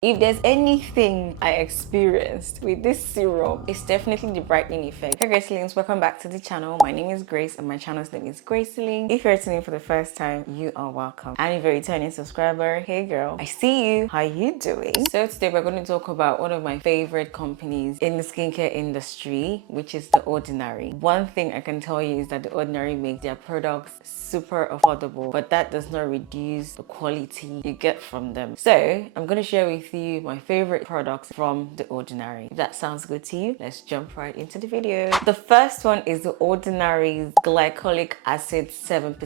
If there's anything I experienced with this serum, it's definitely the brightening effect. Hey Gracelings, welcome back to the channel. My name is Grace and my channel's name is Graceling. If you're tuning in for the first time, you are welcome. And if you're a returning subscriber, hey girl, I see you. How you doing? So today we're going to talk about one of my favorite companies in the skincare industry, which is The Ordinary. One thing I can tell you is that The Ordinary makes their products super affordable, but that does not reduce the quality you get from them. So I'm going to share with you my favorite products from The Ordinary. If that sounds good to you, let's jump right into the video. The first one is The Ordinary's Glycolic Acid 7%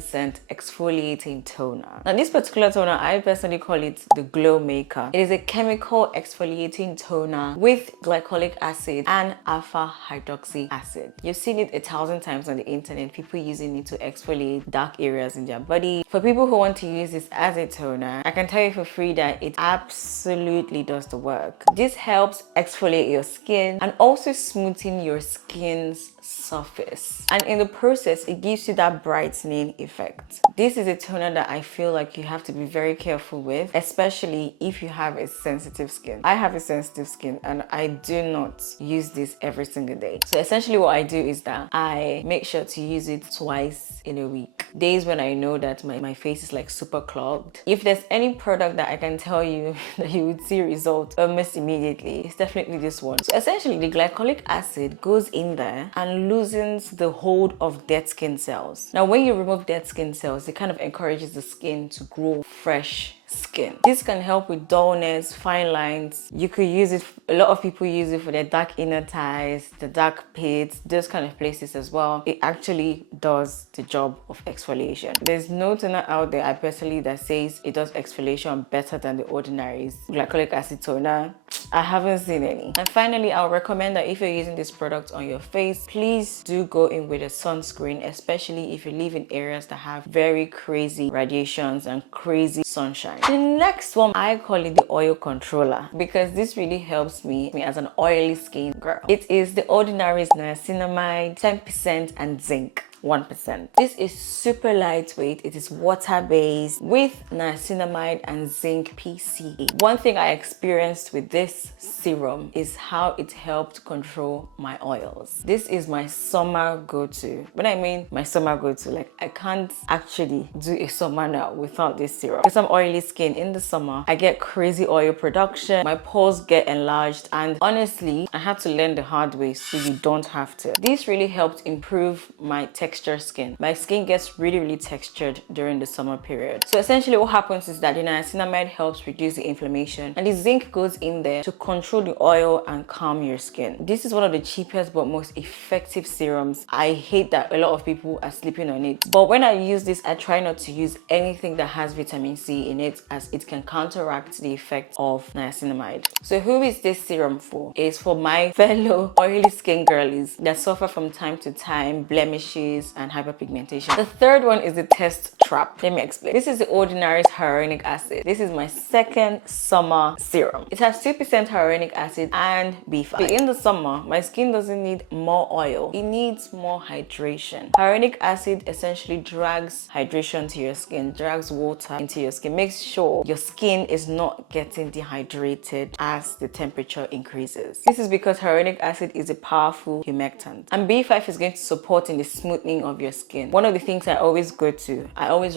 Exfoliating Toner. Now this particular toner, I personally call it the Glow Maker. It is a chemical exfoliating toner with glycolic acid and alpha hydroxy acid. You've seen it 1,000 times on the internet, people using it to exfoliate dark areas in their body. For people who want to use this as a toner, I can tell you for free that it absolutely does the work. This helps exfoliate your skin and also smoothen your skin's surface, and in the process it gives you that brightening effect. This is a toner that I feel like you have to be very careful with, especially if you have a sensitive skin. I have a sensitive skin and I do not use this every single day. So essentially what I do is that I make sure to use it twice in a week. Days when I know that my face is like super clogged. If there's any product that I can tell you that you would see results almost immediately, it's definitely this one. So essentially the glycolic acid goes in there and loosens the hold of dead skin cells. Now when you remove dead skin cells, it kind of encourages the skin to grow fresh skin. This can help with dullness, fine lines. You could use it, a lot of people use it for their dark inner thighs, the dark pits, those kind of places as well. It actually does the job of exfoliation. There's no toner out there I personally that says it does exfoliation better than The Ordinary's Glycolic Acid Toner. I haven't seen any. And finally, I'll recommend that if you're using this product on your face, please do go in with a sunscreen, especially if you live in areas that have very crazy radiations and crazy sunshine. The next one, I call it the oil controller because this really helps me as an oily skin girl. It is The Ordinary's Niacinamide 10% and zinc 1%. This is super lightweight. It is water-based with niacinamide and zinc PCA. One thing I experienced with this serum is how it helped control my oils. This is my summer go-to. When I mean my summer go-to, like I can't actually do a summer now without this serum. Because I'm oily skin in the summer, I get crazy oil production, my pores get enlarged, and honestly, I had to learn the hard way so you don't have to. This really helped improve my texture skin. My skin gets really textured during the summer period. So essentially what happens is that the niacinamide helps reduce the inflammation and the zinc goes in there to control the oil and calm your skin. This is one of the cheapest but most effective serums. I hate that a lot of people are sleeping on it, but when I use this, I try not to use anything that has vitamin C in it, as it can counteract the effect of niacinamide. So who is this serum for? It's for my fellow oily skin girlies that suffer from time to time blemishes and hyperpigmentation. The third one is the test trap. Let me explain. This is The Ordinary's Hyaluronic Acid. This is my second summer serum. It has 2% hyaluronic acid and B5. In the summer, my skin doesn't need more oil. It needs more hydration. Hyaluronic acid essentially drags hydration to your skin, drags water into your skin, makes sure your skin is not getting dehydrated as the temperature increases. This is because hyaluronic acid is a powerful humectant, and B5 is going to support in the smoothing of your skin. One of the things I always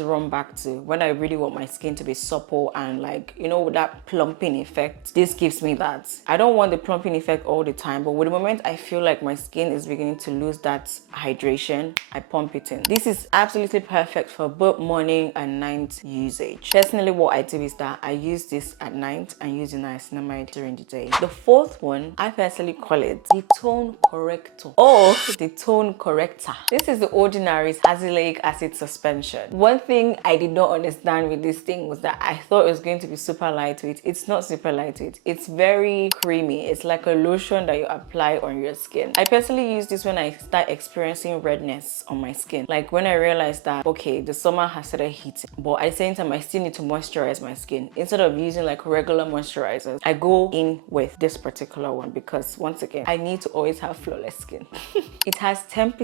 run back to when I really want my skin to be supple and like, you know, that plumping effect. This gives me that. I don't want the plumping effect all the time, but with the moment I feel like my skin is beginning to lose that hydration, I pump it in. This is absolutely perfect for both morning and night usage. Personally, what I do is that I use this at night and use the niacinamide during the day. The fourth one, I personally call it the tone corrector or the tone corrector. This is The Ordinary's Azelaic Acid Suspension. One thing I did not understand with this thing was that I thought it was going to be super lightweight. It's not super lightweight. It's very creamy. It's like a lotion that you apply on your skin. I personally use this when I start experiencing redness on my skin. Like when I realized that, okay, the summer has started heating, but at the same time, I still need to moisturize my skin. Instead of using like regular moisturizers, I go in with this particular one because once again, I need to always have flawless skin. It has 10%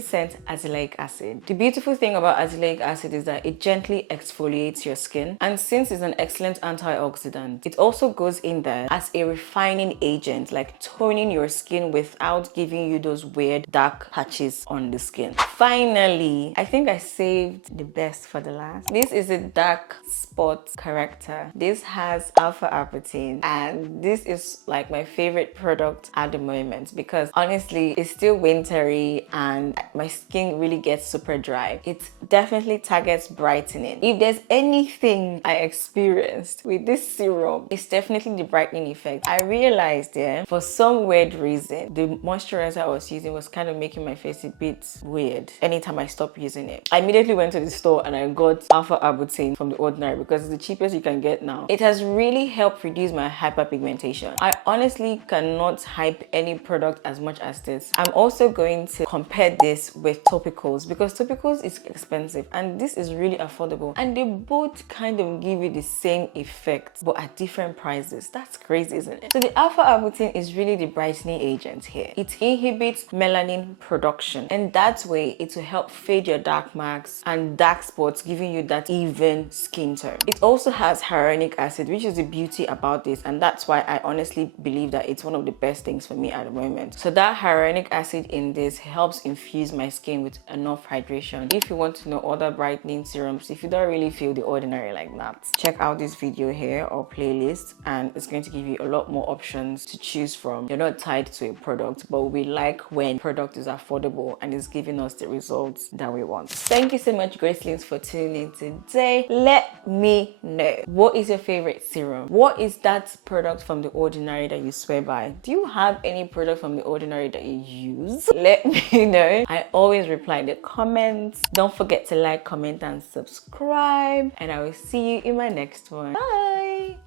Azelaic azelaic acid. The beautiful thing about azelaic acid is that it gently exfoliates your skin, and since it's an excellent antioxidant, it also goes in there as a refining agent, like toning your skin without giving you those weird dark patches on the skin. Finally, I think I saved the best for the last. This is a dark spot corrector. This has alpha arbutin, and this is like my favorite product at the moment because honestly it's still wintry and my skin really gets super dry. It definitely targets brightening. If there's anything I experienced with this serum, it's definitely the brightening effect. I realized for some weird reason the moisturizer I was using was kind of making my face a bit weird anytime I stopped using it. I immediately went to the store and I got alpha arbutin from The Ordinary because it's the cheapest you can get now. It has really helped reduce my hyperpigmentation. I honestly cannot hype any product as much as this. I'm also going to compare this with topicals because topicals is expensive and this is really affordable, and they both kind of give you the same effect but at different prices. That's crazy, isn't it? So the alpha arbutin is really the brightening agent here. It inhibits melanin production, and that way it will help fade your dark marks and dark spots, giving you that even skin tone. It also has hyaluronic acid, which is the beauty about this, and that's why I honestly believe that it's one of the best things for me at the moment. So that hyaluronic acid in this helps infuse my skin with enough hydration. If you want to know other brightening serums, if you don't really feel The Ordinary like that, check out this video here or playlist, and it's going to give you a lot more options to choose from. You're not tied to a product, but we like when product is affordable and is giving us the results that we want. Thank you so much, Gracelings, for tuning in today. Let me know, what is your favorite serum? What is that product from The Ordinary that you swear by? Do you have any product from The Ordinary that you use? Let me know. I always reply in the comments. Don't forget to like, comment, and subscribe, and I will see you in my next one. Bye.